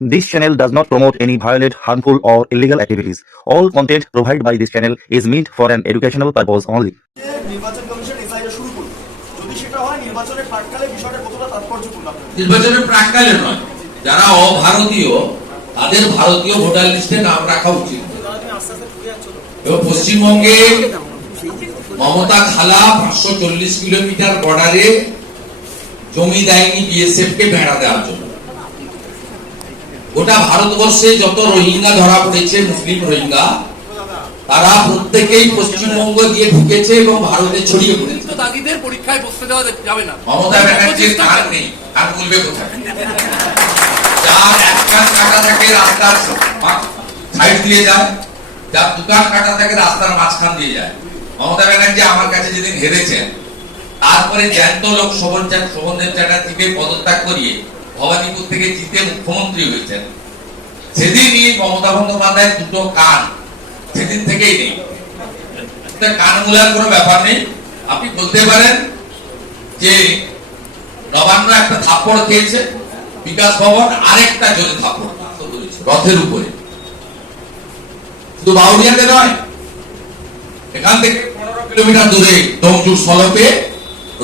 This channel does not promote any violent, harmful, or illegal activities. All content provided by this channel is meant for an educational purpose only. নির্বাচন commission SIR শুরু করল যদি সেটা হয় নির্বাচনের প্রাককালে বিষয়টা কতটা তাৎপর্যপূর্ণ নির্বাচনের প্রাককালে নয়। যারা অভারতীয় তাদের ভারতীয় ভোটার লিস্টে নাম রাখা উচিত। এবং পশ্চিমবঙ্গে মমতা খালা পাঁচশো চল্লিশ কিলোমিটার বর্ডারে জমি দেয়নি বিএসএফ কে ভেড়া দেওয়ার জন্য। গোটা ভারতবর্ষে যত রোহিঙ্গা ধরা পড়েছে মুসলিম রোহিঙ্গা তারা প্রত্যেকেই পশ্চিমবঙ্গ দিয়ে ঢুকেছে এবং ভারতে ছড়িয়ে পড়েছে। দাগিদের পরীক্ষায় বসতে দেওয়া যাবে না। মমতা ব্যানার্জির কান নেই কান বলবে কোথায়? যার এক কান কাটা থাকে রাস্তার সাইড দিয়ে যায় যার দোকান কাটা থাকে রাস্তার মাঝখান দিয়ে যায়। মমতা ব্যানার্জি আমার কাছে যেদিন হেরেছেন তারপরে জ্যান্ত লোক শোভন শোভনদেব চ্যাটার্জিকে পদত্যাগ করিয়ে ভবানীপুর থেকে জিতে মুখ্যমন্ত্রী হয়েছেন। সেদিনই মমতা বন্দ্যোপাধ্যায়ের দুটো কান সেদিন থেকেই নেই। কান মূলার কোনো ব্যাপার নেই। আপনি বলতে পারেন যে নবান্ন একটা থাপ্পড় খেয়েছে, বিকাশ ভবন আরেকটা জোরে থাপ্পড় রথের উপরে। শুধু বাউরিয়াতে নয়, এখান থেকে পনেরো কিলোমিটার দূরে ডোমজুর সলপে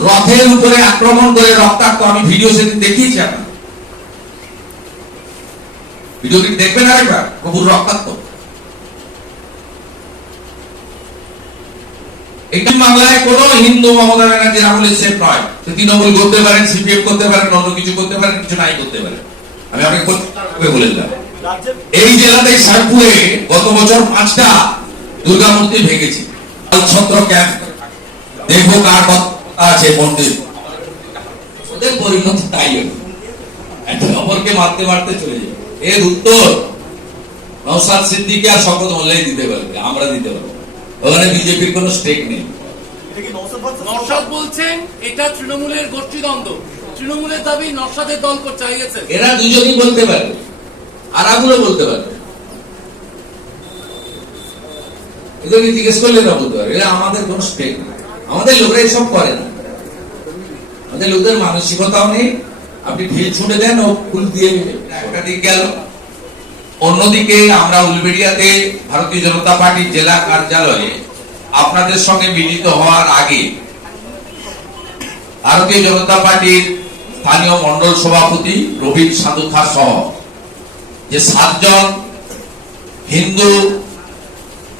রথের উপরে আক্রমণ করে রক্তাক্ত আমি ভিডিও সেদিন দেখিয়েছি আপনার ভিডিওটি দেখবেন আরেকবার প্রভুর রক্তাক্ত। একটি বাংলায় কোন হিন্দু মমতা ব্যানার্জির আমলে সেফ নয়। সে তৃণমূল করতে পারেন, সিপিএম করতে পারেন, অন্য কিছু করতে পারেন, কিছু নাই করতে পারেন। আমি আপনাকে বলে দিলাম। এই জেলাতে শেরপুরে গত বছর পাঁচটা দুর্গা মূর্তি ভেঙেছি। ছত্র ক্যাম্প দেখব কার কথা আছে মন্দির। ওদের পরিণতি তাই একটা অপরকে মারতে মারতে চলে যাবে। এর উত্তর নৌসাদ সিদ্দিকি আর শপথ মোল্লাই দিতে পারবে আমরা দিতে পারব। ওখানে বিজেপির কোনো স্টেক নেই। নৌসাদ বলছেন এটা তৃণমূলের গোষ্ঠীদ্বন্দ্ব। তৃণমূলের দাবি নরসাদের দল চাইছে এরা দুজনই বলতে পারবে। আর আগুলো বলতে পারবে। এদেরকে জিজ্ঞেস করলে না বলতে পারবে? এরা আমাদের কোনো স্টেক নেই। আমাদের লোকরা এসব করে না। আমাদের লোকদের মানসিকতাও নেই। আপনি ঢিল ছুটে দেন, ও ফুল দিয়ে একটা দিক গেল। অন্যদিকে আমরা উলবেড়িয়াতে ভারতীয় জনতা পার্টির জেলা কার্যালয়ে আপনাদের সঙ্গে মিলিত হওয়ার আগে ভারতীয় জনতা পার্টির স্থানীয় মন্ডল সভাপতি রবীন সাধুখা সহ যে সাতজন হিন্দু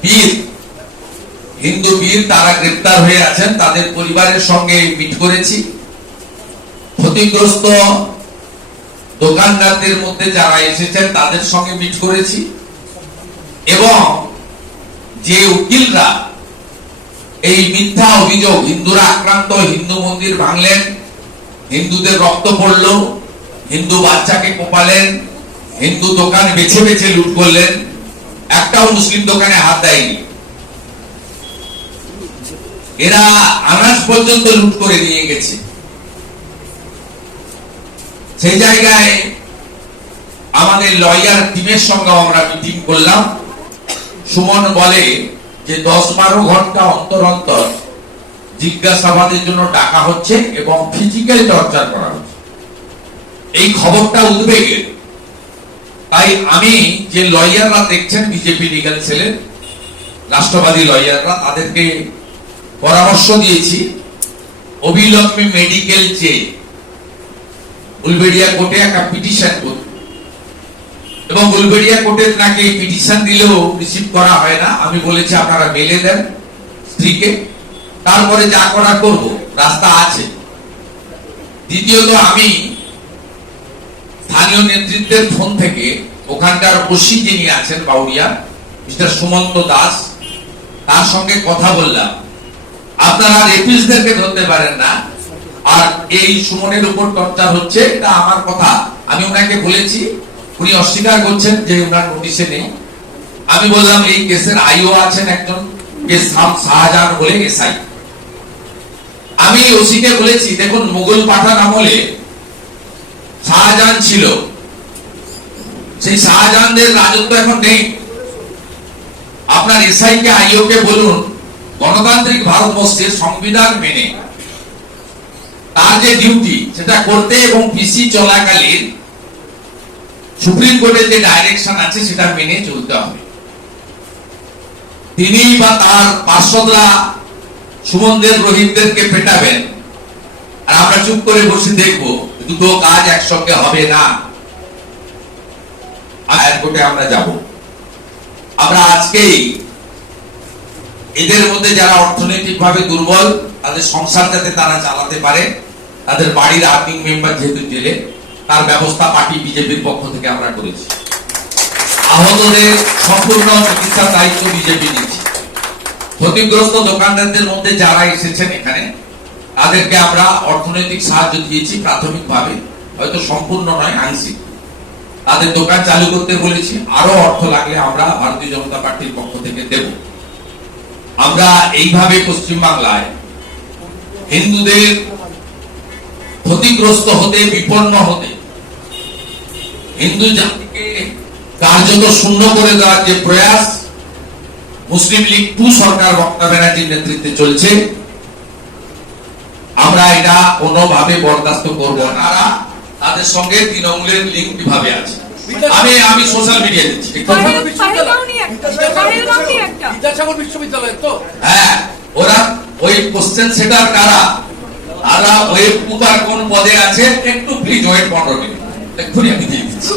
বীর হিন্দু বীর তারা গ্রেপ্তার হয়ে আছেন, তাদের পরিবারের সঙ্গে মিট করেছি। ক্ষতিগ্রস্ত দোকানদারদের মধ্যে যারা এসেছেন, তাদের সঙ্গে মিট করেছি। এবং যে উকিলরা এই মিথ্যা অভিযোগ, হিন্দুরা আক্রান্ত, হিন্দু মন্দির ভাঙলেন, হিন্দুদের রক্ত পড়ল, হিন্দু বাচ্চাকে কোপালেন, হিন্দু দোকান বেছে বেছে লুট করলেন, একটাও মুসলিম দোকানে হাত দেয়নি। এরা আনাজ পর্যন্ত লুট করে নিয়ে গেছে। সেই জায়গায় আমাদের লয়ার টিমের সঙ্গে আমরা মিটিং করলাম। সুমন বলে যে দশ বারো ঘণ্টা অন্তর অন্তর জিজ্ঞাসাবাদের জন্য ডাকা হচ্ছে এবং ফিজিক্যাল টর্চার করা হচ্ছে। এই খবরটা উদ্বেগের তাই আমি যে লয়াররা দেখছেন, বিজেপি লিগাল সেলের রাষ্ট্রবাদী লয়াররা, তাদেরকে পরামর্শ দিয়েছি। অবিলম্বে মেডিকেল চেয়ে উলবেড়িয়া কোর্টে একটা পিটিশন করতে। এবং উলবেড়িয়া কোর্টের নাকি পিটিশন দিলেও রিসিভ করা হয় না। আমি বলেছি, আপনারা মেলে দেন স্ত্রীকে। তারপরে যা করা করব, রাস্তা আছে। দ্বিতীয়ত, আমি স্থানীয় নেতৃত্বের ফোন থেকে ওখানকার ওসি যিনি আছেন বাউরিয়া, মিস্টার সুমন্ত দাস, তার সঙ্গে কথা বললাম। আপনারা রেপিসদেরকে ধরতে পারেন না। আর এই সুমনের উপর টর্চার হচ্ছে, এটা আমার কথা। আমি ওনাকে বলেছি, উনি অস্বীকার করছেন যে ওনার নোটিশে নেই। আমি বললাম, এই কেসের আইও আছেন একজন শাহজাহান বলে এসআই। আমি ওসিকে বলেছি, দেখুন পাঠান আমলে শাহজাহান ছিল। সেই শাহজাহানদের রাজত্ব এখন নেই। আপনার এসআই কে আইও কে বলুন, গণতান্ত্রিক ভারতবর্ষের সংবিধান মেনে তার যে ডিউটি সেটা করতে এবং পিসি চলাকালীন সুপ্রিম কোর্টের যে ডাইরেকশন আছে, সেটা মেনে চলতে হবে। তিনি বা তার পার্শ্বদরা সুমনদের পেটাবেন। আর আমরা চুপ করে বসে দেখব, দুটো কাজ একসঙ্গে হবে না। আমরা যাব। আমরা আজকেই এদের মধ্যে যারা অর্থনৈতিকভাবে দুর্বল, তাদের সংসার যাতে তারা চালাতে পারে তাদের বাড়ির আর্নিং মেম্বার যেহেতু জেলে, তার ব্যবস্থা পার্টি বিজেপির পক্ষ থেকে আমরা করেছি। আহতদের সম্পূর্ণ চিকিৎসার দায়িত্ব বিজেপি নিচ্ছে। ক্ষতিগ্রস্ত দোকানদারদের মধ্যে যারা এসেছেন এখানে, তাদেরকে আমরা অর্থনৈতিক সাহায্য দিয়েছি প্রাথমিকভাবে, হয়তো সম্পূর্ণ নয়, আংশিক। তাদের দোকান চালু করতে বলেছি আরও অর্থ লাগলে আমরা ভারতীয় জনতা পার্টির পক্ষ থেকে দেব। আমরা এইভাবে পশ্চিমবাংলায় হিন্দুদের ক্ষতিগ্রস্ত হতে বিপন্ন হতে হিন্দু জাতিকে কার্যত শূন্য করে দেওয়ার যে প্রয়াস মুসলিম লীগ টু সরকার মমতা ব্যানার্জির নেতৃত্বে চলছে আমরা এটা কোনোভাবে বরদাস্ত করব না তারা তাদের সঙ্গে তৃণমূলের লিঙ্ক কীভাবে আছে আমি আমি সোশ্যাল মিডিয়া দিচ্ছি বিদ্যাসাগর বিশ্ববিদ্যালয় তো হ্যাঁ ওরা ওই কোশ্চেন সেটার কারা তারা ওই কুকার কোন পদে আছে একটু প্লিজ ওয়েট এক্ষুনি আমি দিয়ে দিচ্ছি।